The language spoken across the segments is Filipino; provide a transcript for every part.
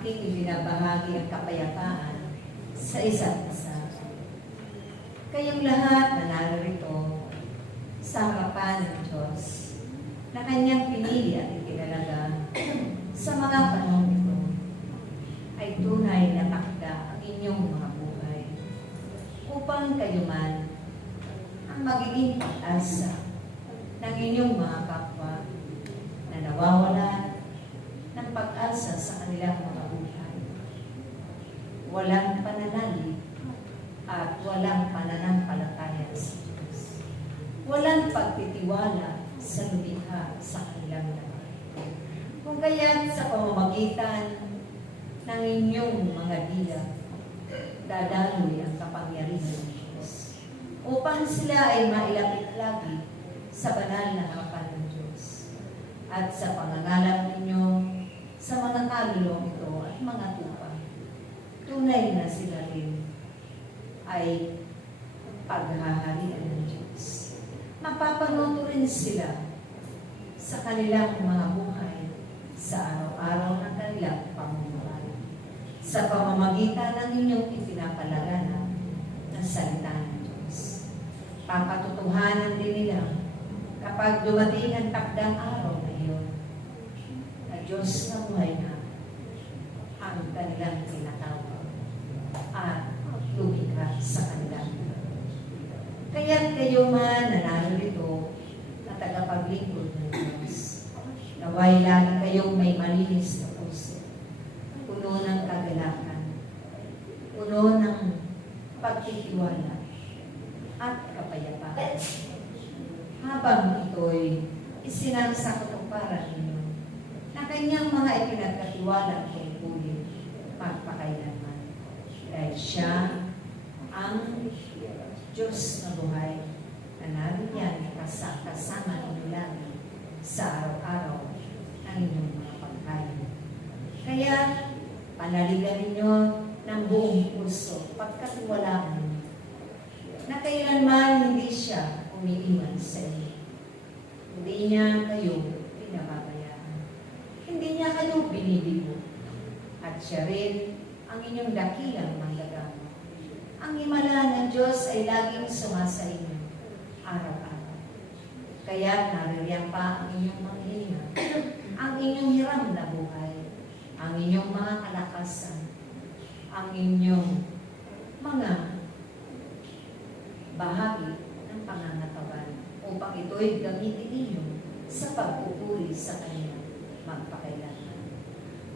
Aking ibinabahagi ang kapayapaan sa isa't isa. Kayong lahat na narito sa harapan ng Diyos na Kanyang pinili at itinalaga sa mga panahon ito ay tunay na takda ang inyong mga buhay upang kayo man ang magiging pag-asa ng inyong mga kapwa na nawawalan ng pag-asa sa kanilang mga buhay. Walang pananalig at walang pananampalataya sa Diyos. Walang pagtitiwala sa lumikha sa kanilang buhay. Kung kaya't sa pamamagitan ng inyong mga dila, dadaloy ang kapangyarihan ng Diyos upang sila ay mailapit lagi sa banal na harapan ng Diyos at sa pangangalan ninyo sa mga kaluluwang ito at mga tupa. Tunay na sila rin ay paghaharian ng Diyos. Mapapanoto rin sila sa kanilang mga buhay sa araw-araw ng kanilang pamumuhay sa pamamagitan ng inyong ipinapalagana ng salita ng Diyos. Papatutuhanan din nila kapag dumating ang takdang araw na iyon na Diyos na buhay na ang kanilang tinatawag at lumikha sa kanilang buhay. Kaya't kayo man na narito na tagapaglingkod ng Diyos, naway lagi kayong may malinis na puso, puno ng kagalakan, puno ng pagtitiwala at kapayapaan. Habang ito'y isinasakatuparan ninyo na kanyang mga ipinagkatiwala tungkulin magpakailanman. Dahil siya ang Diyos na buhay na nariyan kasama ninyo lagi sa araw-araw ng inyong mga pagkain. Kaya panaligan ninyo ng buong puso pagkatiwalaan ninyo na kailanman hindi siya umiiwan sa inyo. Hindi niya kayo pinababayaan. Hindi niya kayo binibigo. At siya rin ang inyong dakilang manggagamo. Ang himala ng Diyos ay laging sumasa inyo araw-araw. Kaya naririyan pa ang inyong mga hininga, ang inyong hiram na buhay, ang inyong mga kalakasan, ang inyong mga bahagi ng pangangatawan upang ito'y gamitin ninyo sa pagpupuri sa Kanya magpakailanman.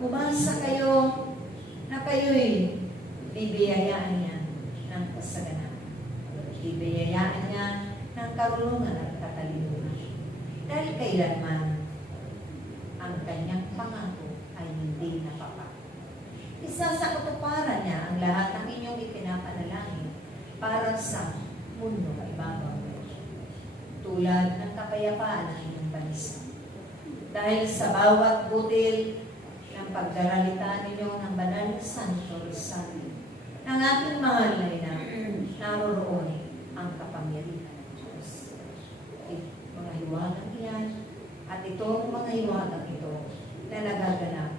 Umasa kayo na kayo'y bibiyayaan niya ng kasaganahan. Bibiyayaan niya ng karunungan at katalinuhan. Dahil kailanman ang kanyang pangako ay hindi napapa. Isa sa katuparan niya ang lahat ng inyong ipinapanalangin para sa mundo na ibabaw. Tulad ng kapayapaan ng inyong bansa. Dahil sa bawat butil ng pagdaralita ninyo ng banal na Santo Rosario, ng ating mahal na ina, naroroon ang kapangyarihan ng Diyos. Mga hiwagang iyan, at itong mga hiwagang ito na nagaganap,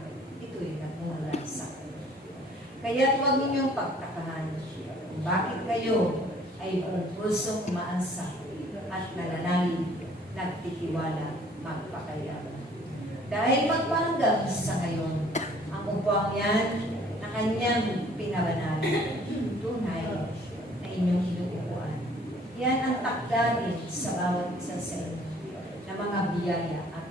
ito'y nagmumula sa kayo. Kaya't huwag ninyong pagtakahan kung bakit kayo ay buong pusong umaasa at nananalig, nagtitiwala, magpakailanman. Dahil magpanggap sa ngayon, ang upuang yan na kanyang pinabanal, tunay na inyong inuupuan. Yan ang takdanin sa bawat isa sa inyo na mga biyaya at